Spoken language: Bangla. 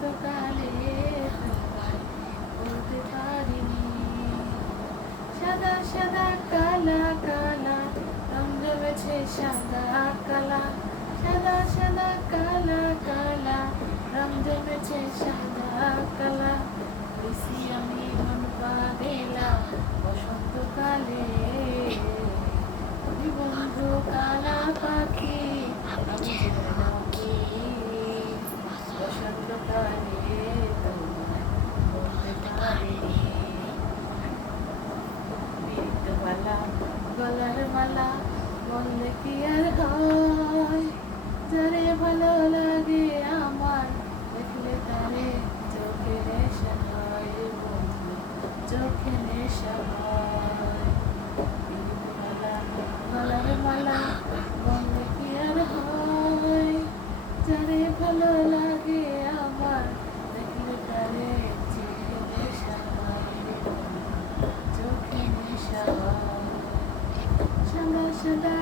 সদা তোমায় বলতে পারিনি। সাদা কালা কালা রং জমেছে সাদা, কালা। সাদা সাদা, কালা কালা রং জমেছে গলার মালা বললে কি আর হয়? যারে ভালো লাগে আমার, দেখলে তারে চোখে নেশা হয় চোখে নেশা হয়। to the